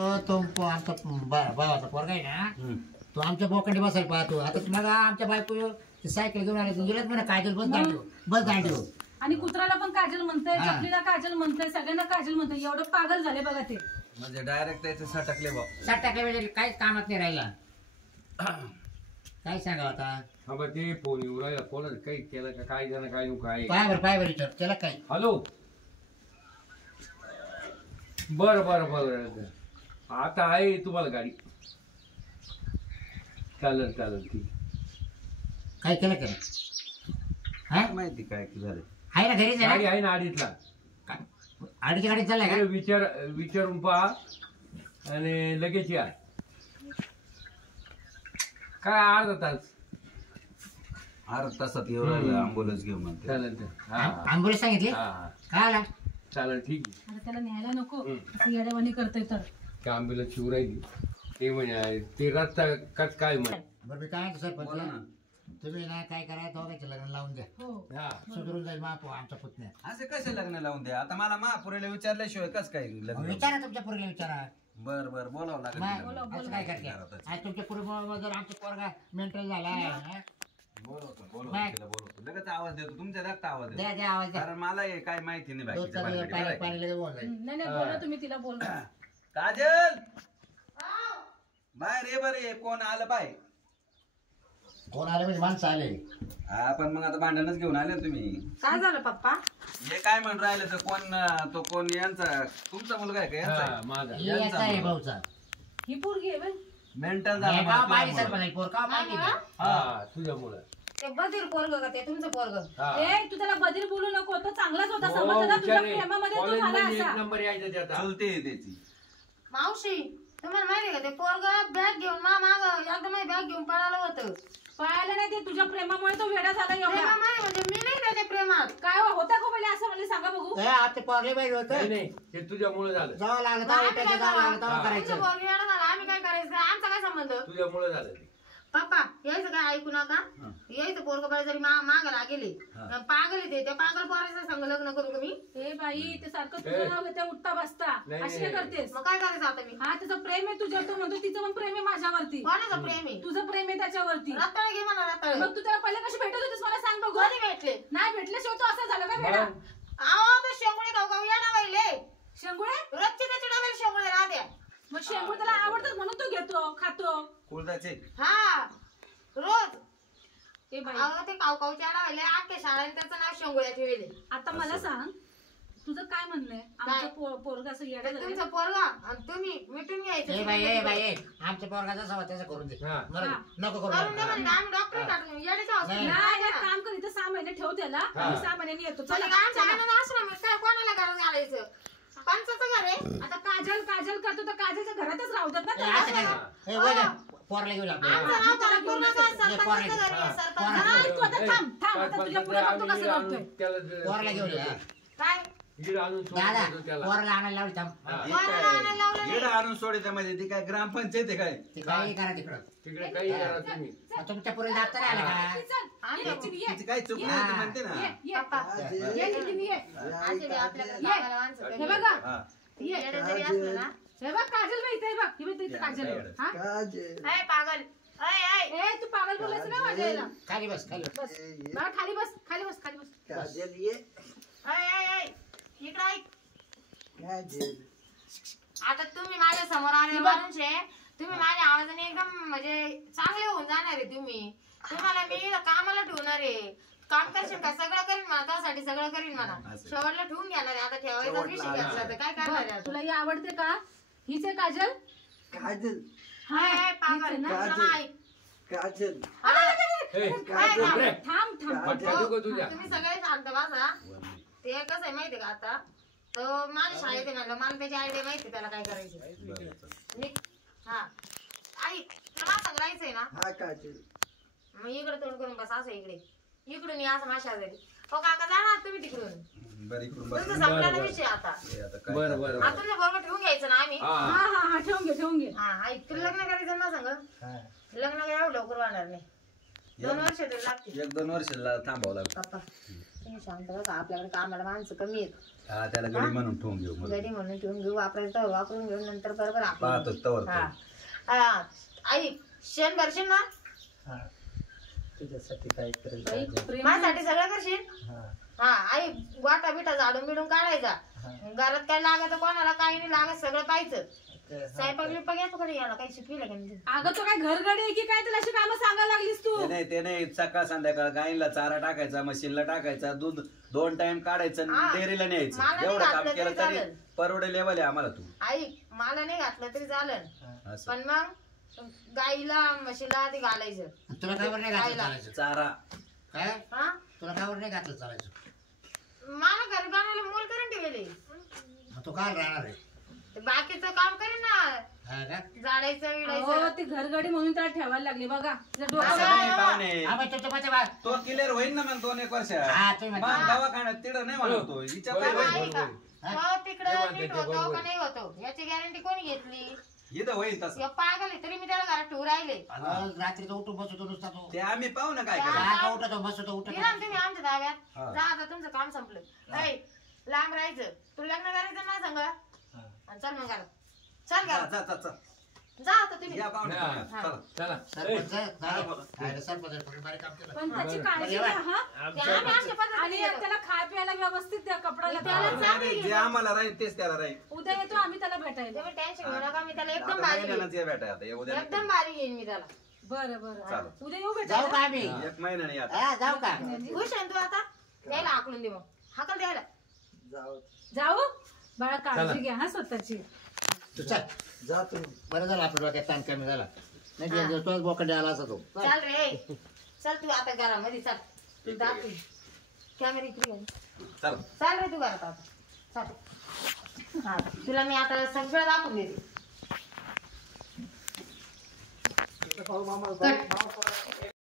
तो आमचा भावाचा पोरगा आहे ना तो आमच्या बोकडे बसायला पाहतो. आता मग आमच्या बायको सायकल घेऊन आले गेलेत म्हणा काजल बस गाडी आणि कुत्राला पण काजल म्हणतंय, चपलीला काजल म्हणतंय, सगळ्यांना काजल म्हणतंय. एवढं पागल झाले बघा ते. म्हणजे डायरेक्ट त्याचे सटकले भाऊ. सटकले म्हणजे काहीच कामात नाही राहिला. काय सांगा आता. हा बरं ते फोन येऊ राहिला. कोणाला काही केलं का काय जण काय काय पाय बरं विचार त्याला काय. हॅलो बरं बरं बरं आता आहे तुम्हाला गाडी. चालेल चालेल ठीक. काय केलं का काय माहिती काय झालं. आहे ना घरीच गाडी आहे ना अडीचला. अडीच्या गाडीत चाललाय का. विचारून पहा आणि लगेच या. काय अर्धा तास. अर्धा तासात येऊ राहिलं अँब्युलन्स घेऊन म्हणते. चालेल आंबोली सांगितली काय आला. चालेल ठीक आहे. आता त्याला न्यायला नको असं येड्यावानी करतोय तर. का आंबेला शिव राहिली ते म्हणे ते रस्ता कच काय म्हणे. बरं मी काय सरपंच तुम्ही ना काय करा दोघांचे लग्न लावून द्या. सुधरून जाईल महापो आमचा पुतण्या. असे कसे लग्न लावून द्या. आता मला महापुरेला विचारल्याशिवाय कस काय लग्न. विचारा तुमच्या पोरीला विचारा. बर बर बोलावं लागेल. असं काय करते आज तुमच्या पुढे जर आमचा पोरगा मेंटल झाला. बोलवतो लगेच आवाज देतो. तुमच्या रक्त आवाज द्या देतो. आवाज द्या. कारण मला काय माहिती नाही बाकीच्या पाणी लगेच बोल जाईल. नाही बोला तुम्ही तिला बोल. काजल बाय रे बरे कोण आलं बाय. कोण आले म्हणजे माणसं आले. हा पण मग आता भांडणच घेऊन आले ना तुम्ही. काय झालं पप्पा. हे काय म्हणून राहिलं तर कोण तो कोण यांचा तुमचा मुलगा आहे का यांचा. माझा याचा आहे भाऊचा. ही पोरगी आहे मेंटल हे गाव पाहिजे झाला. सरपंच पोर का माहिती नाही. हा तुझ्यामुळं. ते बधीर पोरग का ते तुमचं पोरग. हा. ए तू त्याला बधीर बोलू नको. तो चांगलाच होता हो, समजला तुझ्या हुशार आहे. प्रेमामध्ये तो झाला कॉलेजमध्ये एक असा. नंबर यायचा त्याचा. चलते आहे त्याची. मावशी तुम्हाला माहिती का ते पोरग बॅग घेऊन माग एकदम बॅग घेऊन पळालं होतं. पळायला नाही ते तुझ्या प्रेमामुळे तो वेडा झाला एवढा. प्रेमामुळे म्हणजे मी नाही त्याच्या प्रेमात. काय होता का पहिले असं मला सांगा बघू. ते पोरले पाहिजे नाही होतं. नाही ते तुझ्यामुळे झालं. जावं लागलं तेव्हा उठायचं, जावं लागलं तेव्हा तुमचं करायचं. पोरग येडं झालं आम्ही काय करायचं आमचा काय संबंध. तुझ्यामुळे झालं ते. पप्पा यायचं काय ऐकू नका. यायचं पोरग बाई जरी मागायला गेले पागल येते त्या पागल पोराचं संग लग्न करू का मी. ए बाई ते सारखं तुझं नाव घेते उठता बसता नाही, अशी नाही. काय करतेस. मग काय करायचं आता मी. हा त्याचं प्रेम आहे तुझ्यावर. तो म्हणतो तिचं पण प्रेम आहे माझ्यावरती. कोणाचं प्रेम आहे. तुझं प्रेम आहे त्याच्यावरती. रताळ घे मला रताळ. मग तू त्याला पहिले कशी भेटत होतीस मला सांग बघू. कोणी भेटले नाही भेटल्याशिवाय तो असं झालं का वेडा. आहो तो शेंगुळे खाऊ खाऊ येणार बाईले. शेंगुळे रोजचे त्याच्या डब्याला शेंगुळे राहत्या. मग शेंगुळे त्याला आवडतात म्हणून तो घेतो खातो. कुळदाचे. हा रोज. ए बाई अहो ते काऊ काऊच्या राहिले अख्ख्या शाळेने त्याचं नाव शेंगुळ्या ठेवले. आता मला सांग तुझं काय म्हणणंय. आमचं पोरगा असं येडा झालंय. तुमचा पोरगा आणि तुम्ही मिटून घ्यायचं. ए बाई आमच्या पोरगा जसा होता तसं करून दे. हा. बरं, नको करू करून दे नका. म्हणजे आम्ही डॉक्टर काढून येण्याचं हॉस्पिटल. नाही एक काम कर इथं 6 महिने ठेव त्याला आणि 6 महिन्यांनी येतो. चला आमच्या आनंद आश्रम काय कोणाला घरात घालायचं. पंचाचं घर आहे. आता काजल करतो तर काजलच्या घरातच राहतात ना ए, त्याला. असं काय? ए, वय पोरला घेऊन आमचं आपल्या. नाव करा पूर्णचं सरपंचाचं घर आहे. सरपंच. नाही, तू आता थांब आता तुझ्या पुढे बघतो कसं वागतोय. पोरला घेऊन या. काय दादा पोरला आणायला लावली थांब. पोराला आणायला लावलं नाही. येडं आणून सोडायचं म्हणजे ती काय ग्रामपंचायत आहे काय. ते काही करा तिकडं. तिकडे काही करा तुम्ही. मग तुमच्या पुढे जात नाही आलं का. चल, ये नितीन, ये. तिची काही चूक नाही ती म्हणते ना. ये ये नितीन, ये. असे बी आपल्याकडे कामाला माणसं हे कमी. बघा हा. येडं जरी असलं ना. हे बघ काजल बाई इथे बघ. ही बाई इथे काजल आहे. हा? ए, पागल ऐ ए तू पागल बोलायचं ना माझ्या याला. खाली बस खाली बस. बस बघा खाली बस खाली बस खाली बस. ऐ इकडं ऐक. आता तुम्ही माझ्या समोर आले माणूस आहे. तुम्ही माझ्या आवाजाने एकदम म्हणजे चांगले होऊन जाणार आहे. तुम्हाला मी कामाला ठेवणार आहे. काम करशील का सगळं करीन मला. त्यासाठी सगळं करीन मला. शेवटला ठेवून घेणार आहे. आता ठेवायचा विषय घेतला तर काय करणार आहे. तुला ही आवडते का. हीच आहे काजल. हाय पागल ना. चला, ऐक. हे, थांब पटकन नको तुझ्या. तुम्ही सगळे शांत बसा. ते कसं आहे माहितीये का आता तो माझ्या शाळेत आहे म्हणलं मला त्याची आयडिया माहिती त्याला काय करायचं. हा ऐक तुला माझं राहायचंय ना. मग इकडे तोंड करून बस. असं इकडून या असं माझ्या शेजारी. हो काका जाणार तुम्ही तिकडून. बरं इकडून तुमचं संपला ना विषय आता. बरं बरं आता तुमचं बरोबर ठेवून घ्यायचं ना आम्ही. हा हा ठेवून घे. हा ऐक तुला लग्न करायचं ना सांग. लग्न काय एवढं लवकर होणार नाही. 2 वर्ष तरी लागतील. 1-2 वर्ष थांबावं लागतं. पप्पा तुम्ही शांत बघा, आपल्याकडे कामाला माणसं कमी आहेत. हा त्याला गडी म्हणून ठेवून घेऊ मग. गडी म्हणून ठेवून घेऊ, वापरायचं तर वापरून घेऊ, नंतर बरोबर पाहतो तवर हा हा. आई शेण भरशील ना? तुझ्यासाठी काय करेल बाई, प्रेम माझ्यासाठी सगळं करशील? हा आई वाटा बिटा झाडून बिडून काढायचा. घरात काय लागत कोणाला काही नाही लागत, सगळं पाहायचं. स्वयंपाक बिपाक येतो कडे याला काही शिकविलं का नाही? अगं तो काय घरगडी आहे की काय, तुला अशी कामं सांगायला लागलीस तू? ते नाही सकाळ संध्याकाळ गाईला चारा टाकायचा, मशीनला टाकायचा, दूध 2 टाइम काढायचं, हा. डेअरीला न्यायचं. मला नाही एवढं काम घातलं केलं तरी तरी चालेल. परवडे लेवल आहे आम्हाला. तू आई मला नाही घातलं तरी चालेल, असं पण मग गाईला म्हशीला ते घालायचं. तुला कावर नाही घातलं चालायचं? चारा काय हा तुला कावर नाही घातलं चालायचं? मला घर बनायला मोल करून ठेवले. मग तो काय राहणार आहे? ते बाकीचं काम करेन ना, हा का? झाडायचं हो विडायचं. ती घरगडी म्हणून त्याला ठेवायला लागली बघा. तिला डोकं असं असं नाही पाहुणे. हा, मग तुमच्या पाठी बा. तो क्लिअर होईल ना मग 2-1 वर्ष. हा, तुम्ही म्हणता. मग दवाखान्यात तिथं नाही म्हणतो हिच्या बरोबर, काय आहे होईल? का? हा? हो तिकडं तेव्हा नीट त्याच्या होतो बरोबर. का नाही होतो याची गॅरंटी कोणी घेतली? इथं होईल तसं. या पागल आहे, तरी मी त्याला घरात ठेवू राहिले. रात्रीचा उठून बसतो नुसता तो. ते आम्ही पाहू ना काय हा. करायचं. सारखा उठतो बसतो उठतो. दिला ना तुम्ही आमच्या ताब्यात. हा. जा आता तुमचं काम संपलं. ऐ, लांब राहायचं. तू लग्न करायचं ना सांग. चल मग घरात. चल जा, घरात. जा, जा, जा. जा आता तुम्ही. या पाहुणे हा. तुम्ही. चला. चला सरपंच काय सरपंच थोडी बारीक काम केलं. पण त्याची बरं. काळजी बरं, घ्या हा. ते आम्ही अशा पद्धतीने आणि येतो. त्याला खाय प्यायला व्यवस्थित द्या, कपडा त्याला द्या. चांगलं नाही, जे घेतो. आम्हाला राहील तेच त्याला राहील. उद्या येतो आम्ही त्याला भेटायला. तुम्ही टेन्शन घेऊ नका, मी त्याला एकदम आता भारी महिन्यानंच घेईन. ये बेटा आता. उद्या नाही. एकदम भारी घेईन मी त्याला. बरं बरं चालेल. उद्या येऊ जाऊ भेटायला. का आम्ही? 1 महिन्याने या. हा, जाऊ का? खुश आहे ना तू आता? द्यायला हाकलून दे मग. हाकल द्यायला. जाऊ बाळा, काळजी घ्या हा स्वतःची. तू चल. जा तुम्ही. बरं झालं आपल्या डोक्यात ताण कमी झाला. नाही तोच बोकडे आला असता तो. चल रे, चल तू आता घरामध्ये चल. तू दाखव कॅमेरा इकडे घे. चला. चल रे तू घरात आता. चल. हा, तुला मी आता सगळं दाखवून देते. पाहू मामा. कट.